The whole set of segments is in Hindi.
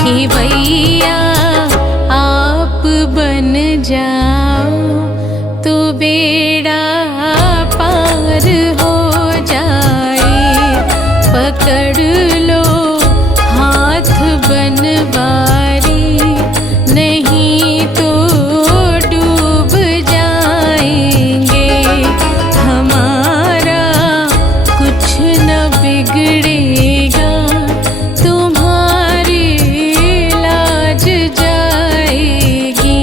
खेवैया आप बन जाओ तो बेड़ा पार हो जाए। पकड़ लो हाथ बनवारी, नहीं तो डूब जाएंगे। हमारा कुछ न बिगड़ेगा, तुम्हारी लाज जाएगी।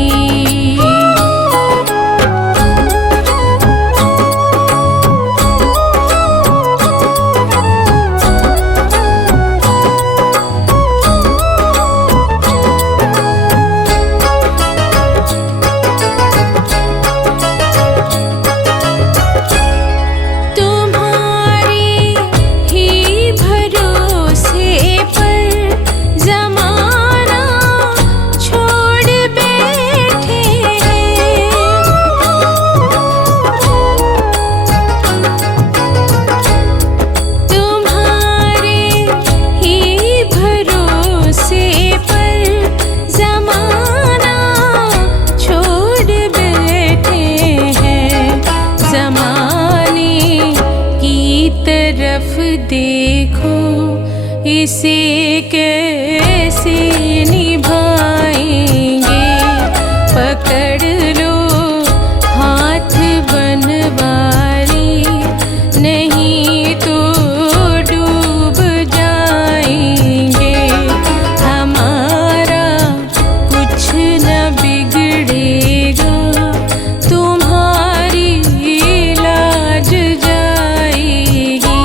तरफ देखो इसे कैसे निभाएंगे। पकड़ लो हाथ बनवारी, नहीं तो डूब जाएंगे। हमारा कुछ न बिगड़ेगा, तुम्हारी लाज जाएगी।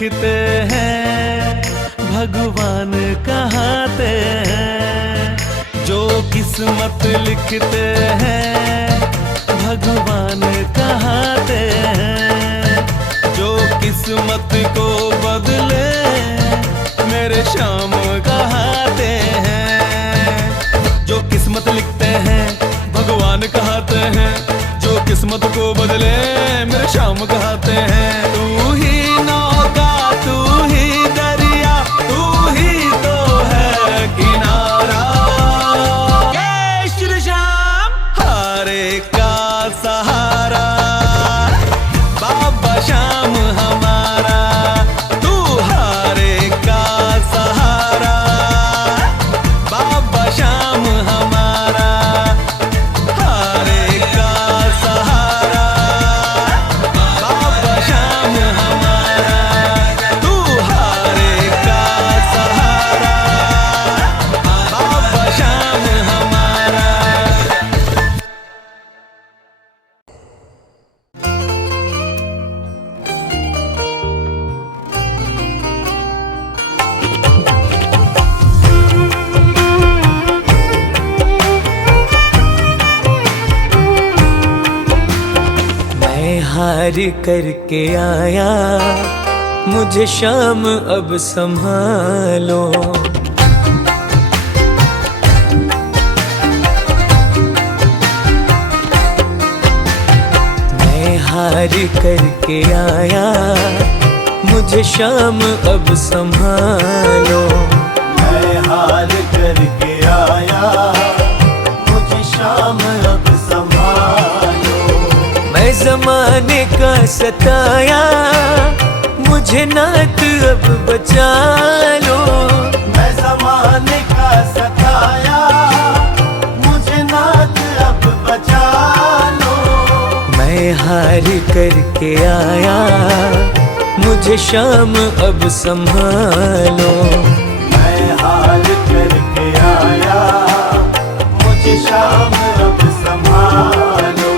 लिखते हैं भगवान कहाते हैं, जो किस्मत लिखते हैं भगवान कहाते हैं, जो किस्मत को बदले मेरे शाम कहाते हैं। जो किस्मत लिखते हैं भगवान कहाते हैं, जो किस्मत को बदले मेरे शाम कहाते हैं। तू ही नौका तू ही दरिया तू ही तो है किनारा, ये श्री श्याम हारे का सहारा, बाबा श्याम हमारा, तू हारे का सहारा, बाबा श्याम हमारा, हारे का सहारा, बाबा श्याम हमारा, तू हारे का सहारा, बाबा श्याम हमारा। मैं हार करके आया, मुझे शाम अब संभालो। मैं हार करके आया, मुझे शाम अब संभालो। मैं हार करके आया, मुझे शाम अब संभालो। मैं ज़माने का सताया, मुझे नात अब बचा लो। मैं ज़माने का सताया, मुझे नात अब बचा लो। मैं हार करके आया, मुझे शाम अब संभालो। मैं हार करके आया, मुझे शाम अब संभालो।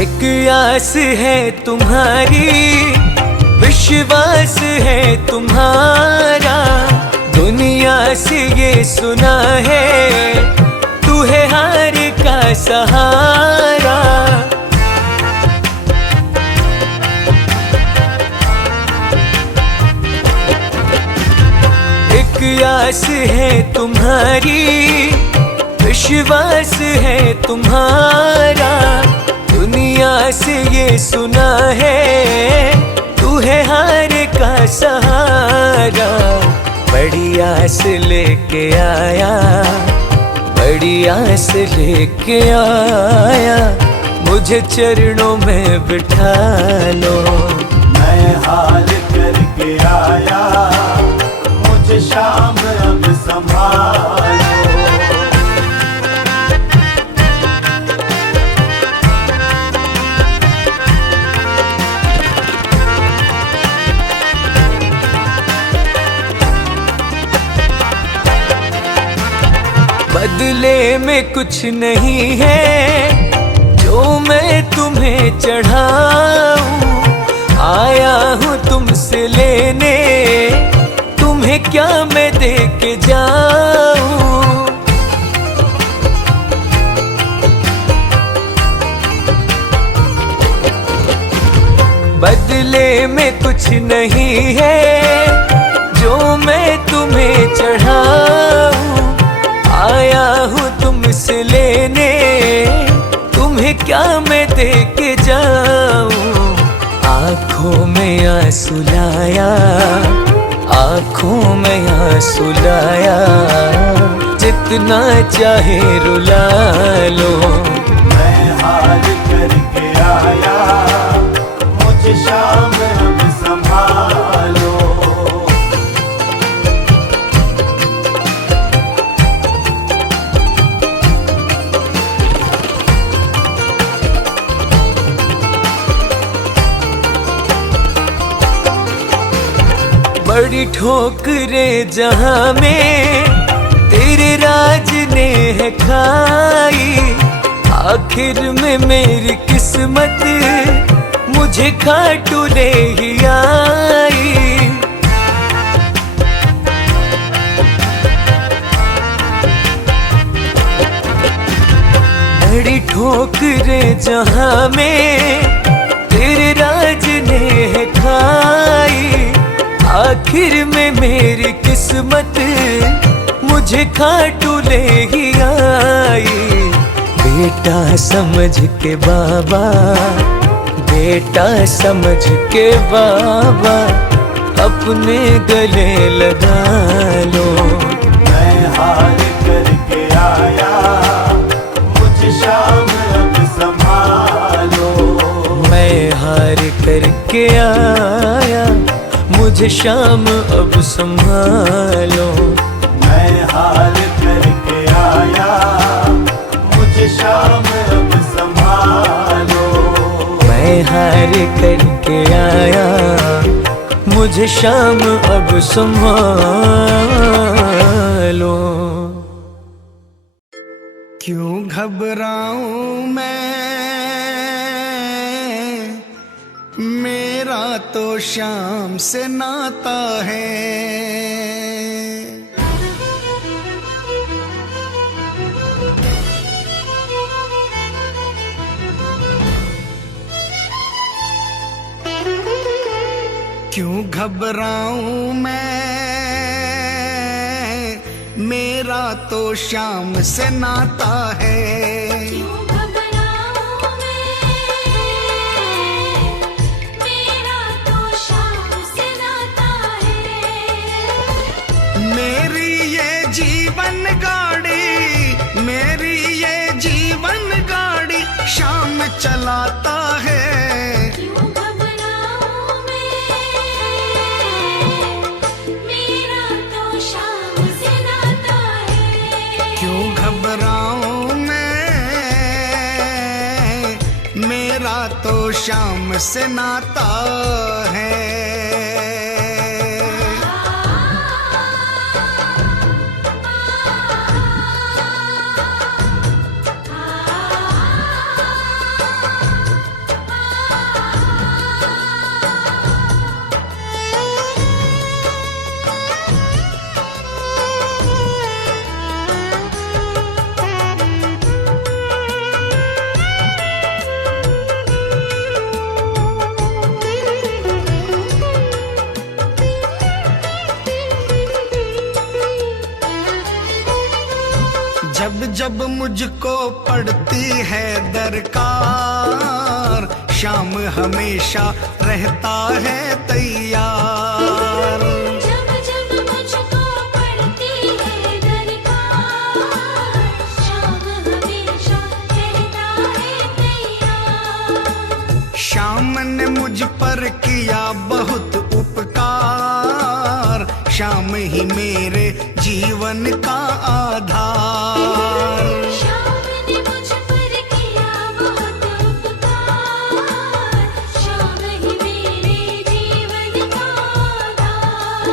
एक आस है तुम्हारी, विश्वास है तुम्हारा, दुनिया से ये सुना है तू है हार का सहारा। एक आस है तुम्हारी, विश्वास है तुम्हारा, दुनिया से ये सुना है तू है हार का सहारा। बड़ी आस लेके आया, बड़ी आस लेके आया, मुझे चरणों में बिठा लो। मैं हार करके आया, मुझे शाम अब संभालो। बदले में कुछ नहीं है जो मैं तुम्हें चढ़ाऊं, आया हूँ तुमसे लेने, तुम्हें क्या मैं दे के जाऊं। बदले में कुछ नहीं है जो मैं तुम्हें चढ़ाऊं, आया हूँ तुमसे लेने, तुम्हें क्या मैं दे के जाऊं। आँखों में आंसू लाया, आँखों में आंसू लाया, जितना चाहे रुला लो। मैं हार करके आया, मुझे शाम अब संभालो। बड़ी ठोकरें जहां में तेरे राज ने है खाई, आखिर में मेरी किस्मत मुझे खाटू ले ही आई। बड़ी ठोकरें जहां में तेरे राज ने है खाई, आखिर में मेरी किस्मत मुझे खाटू ले ही आई। बेटा समझ के बाबा, बेटा समझ के बाबा, अपने गले लगा लो। मैं हार करके आया, मुझे शाम अब संभालो। मैं हार करके आया, मुझे शाम अब संभालो। मैं हार करके आया, मुझे शाम अब संभालो। मैं हार करके आया, मुझे शाम अब संभालो। क्यों घबराऊं मैं, मेरा तो शाम से नाता है। क्यों घबराऊं मैं, मेरा तो शाम से नाता है। क्यों घबराऊं मैं, मेरा तो शाम से नाता है। मेरी ये जीवन गाड़ी, मेरी ये जीवन गाड़ी शाम चलाता है। क्यों घबराऊं मैं, मेरा तो शाम से नाता है। क्यों घबराऊं मैं, मेरा तो शाम से नाता है। जब जब मुझको पड़ती है दरकार, शाम हमेशा रहता है तैयार। जब जब मुझको पड़ती है दरकार, शाम हमेशा रहता है तैयार। शाम ने मुझ पर किया बहुत उपकार, शाम ही मेरे जीवन का आधार। शाम ने मुझ पर किया बहुत उपकार, शाम ही मेरे जीवन का आधार।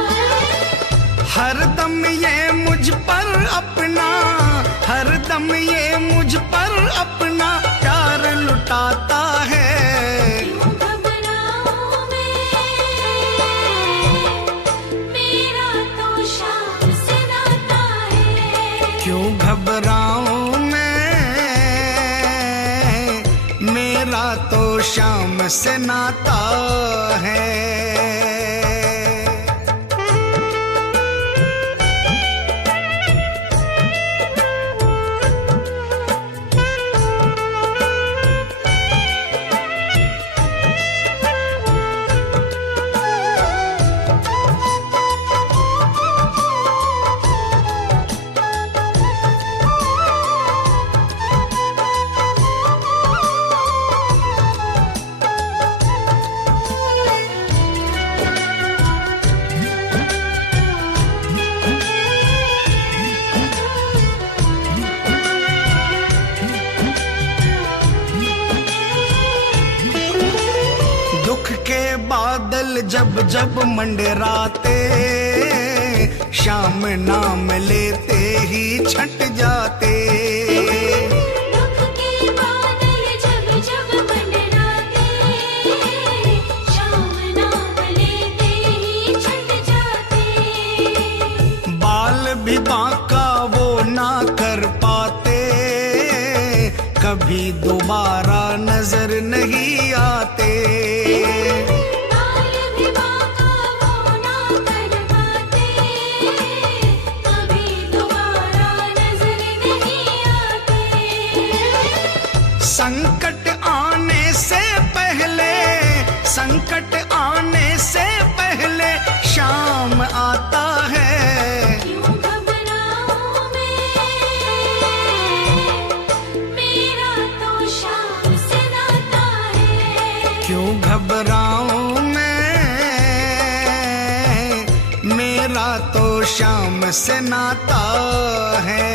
हर दम ये मुझ पर अपना, हर दम ये मुझ पर अपना प्यार लुटाता है। क्यों घबराऊं मैं, मेरा तो शाम से नाता है। क्यों घबराऊं मैं, मेरा तो शाम से नाता है। बाल जब जब मंडराते, शाम नाम लेते ही छट जाते। दुख के बादल जब जब मंडराते, शाम नाम लेते ही छट जाते। बाल भी बांका वो ना कर पाते, कभी दोबारा नजर नहीं आते। बाल भी बांका वो ना कर पाते, कभी दोबारा नजर नहीं आते। संकट आने से पहले, संकट आने से पहले शाम आता है। क्यों घबराऊं मैं, मेरा तो शाम से नाता है। क्यों घबराऊं मैं, मेरा तो शाम से नाता है।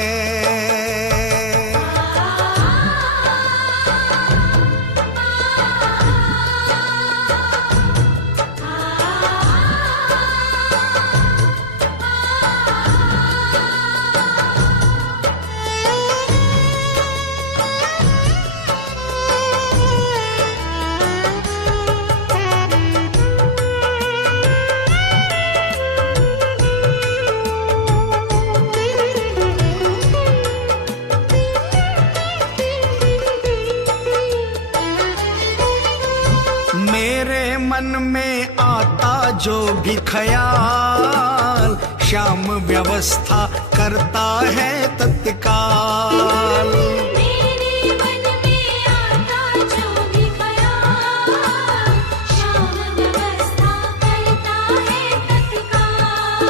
मेरे मन में आता जो भी ख्याल, शाम व्यवस्था करता है तत्काल। मेरे मन में आता जो भी ख्याल, शाम व्यवस्था करता है तत्काल।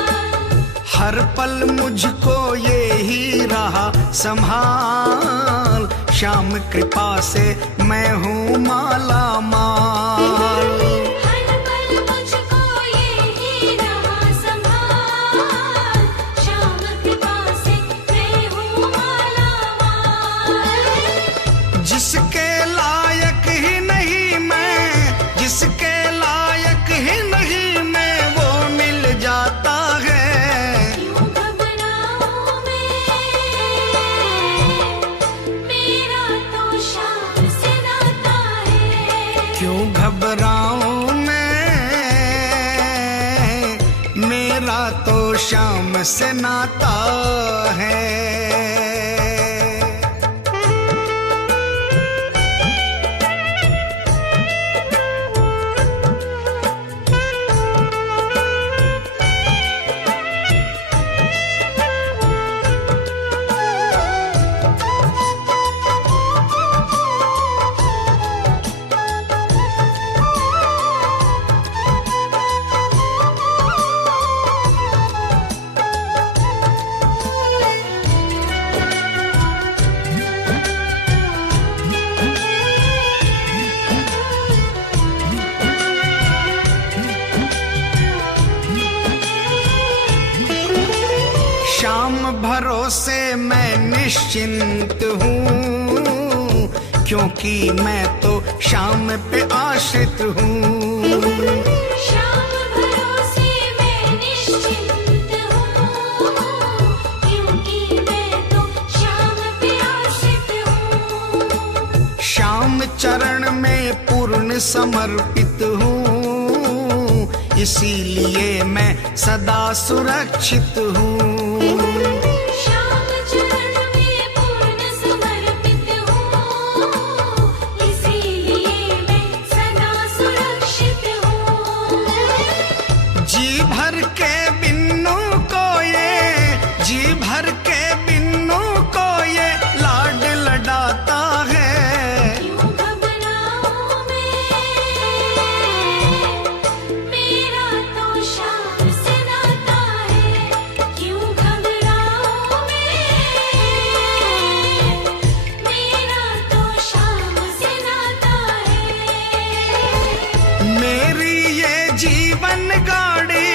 हर पल मुझको ये ही रहा संभाल, श्याम कृपा से मैं हूँ माला माल। हर पल मुझको ये ही रहा संभाल, शाम कृपा से मैं हूँ माला माल। जिसके लायक ही नहीं मैं, जिसके लायक ही नहीं मैं, वो मिल जाता है। क्यों घबराऊं मैं, मेरा तो शाम से नाता है। क्यों घबराऊं मैं, मेरा तो शाम से नाता है। शाम भरोसे मैं निश्चिंत हूँ, क्योंकि मैं तो शाम पे आश्रित हूँ। शाम भरोसे मैं निश्चिंत हूँ, क्योंकि मैं तो शाम पे आश्रित हूँ। शाम चरण में पूर्ण समर्पित हूँ, इसीलिए मैं सदा सुरक्षित हूँ। श्याम चरण में पूर्ण समर्पित हूँ, इसीलिए मैं सदा सुरक्षित हूँ। जी भर के बिन्नू को ये, जी भर के बिन्नू को ये लाड लडाता है। क्यों घबराऊं मैं, मेरा तो शाम से नाता है। क्यों घबराऊं मैं, मेरा तो शाम से नाता है। मेरी ये जीवन गाड़ी,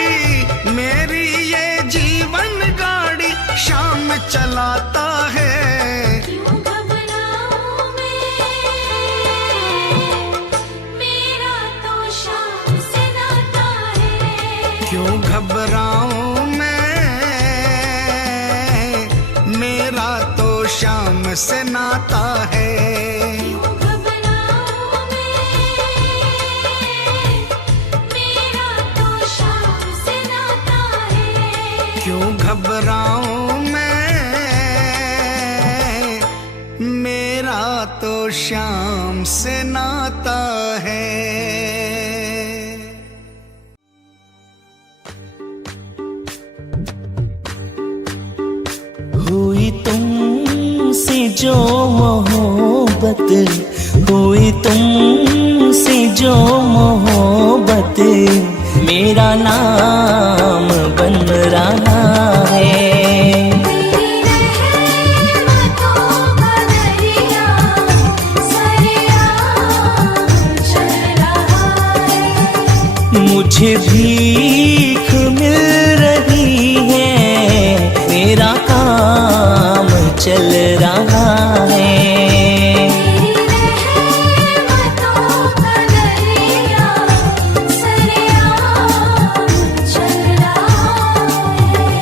मेरी ये जीवन गाड़ी शाम चलाता है। क्यों घबराऊं मैं, मेरा तो शाम से नाता घबराऊं मैं, मेरा तो शाम से नाता है। घबराऊं मेरा तो शाम से नाता है। क्यों घबराऊं मैं, मेरा तो शाम से नाता है। हुई तुमसे जो मोहब्बत, हुई तुमसे जो मोहब्बत, मेरा नाम बन रहा है। तेरी रहमतों का दरिया सरिया चल रहा है। मुझे भीख मिल रही है, मेरा काम चल रहा है। तेरी रहमतों का दरिया सरिया चल रहा है।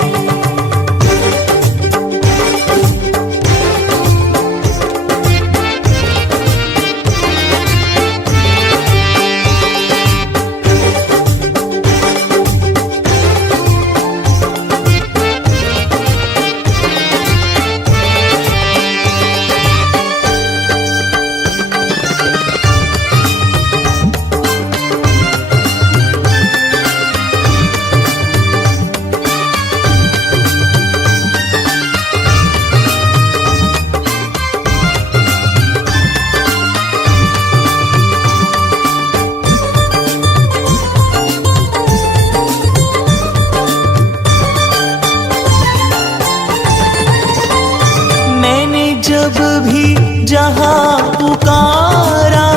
मैंने जब भी जहाँ पुकारा,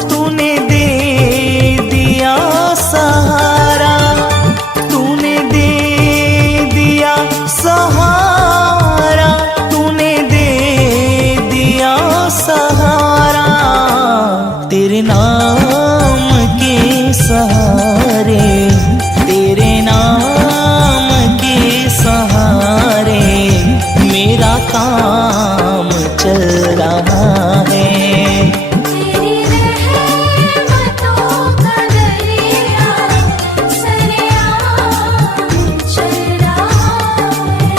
तूने दे दिया सहारा, तूने दे दिया सहारा, तूने दे दिया सहारा। तेरे नाम के सहारे, तेरे नाम के सहारे, मेरा काम चल रहा है। तेरी रहमतों का दरिया सरिया चल रहा है।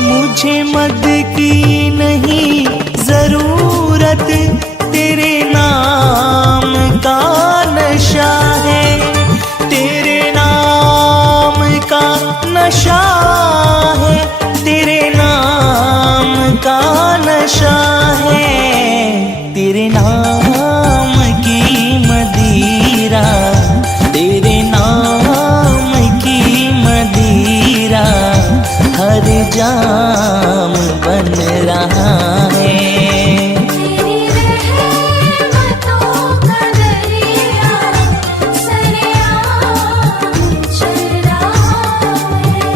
मुझे मद की नहीं जरूरत, तेरे नाम का नशा है, तेरे नाम का नशा है, तेरे नाम का नशा है। तेरे नाम की मदिरा, तेरे नाम की मदिरा, हर जाम बन रहा है। तेरी रहमतों का दरिया सरिया चल रहा है।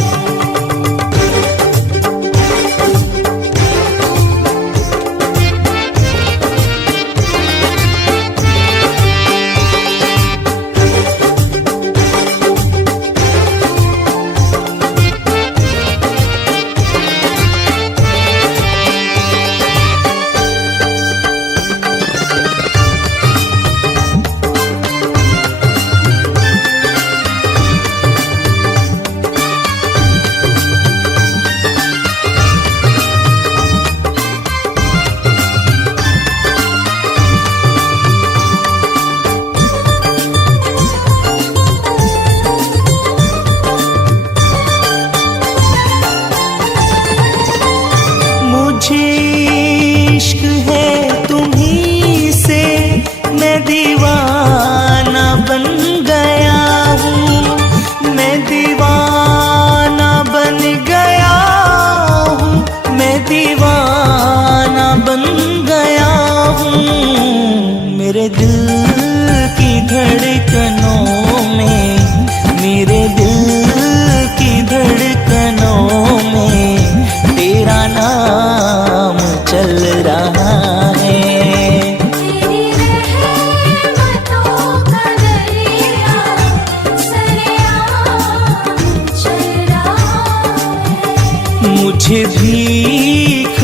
मुझे भीख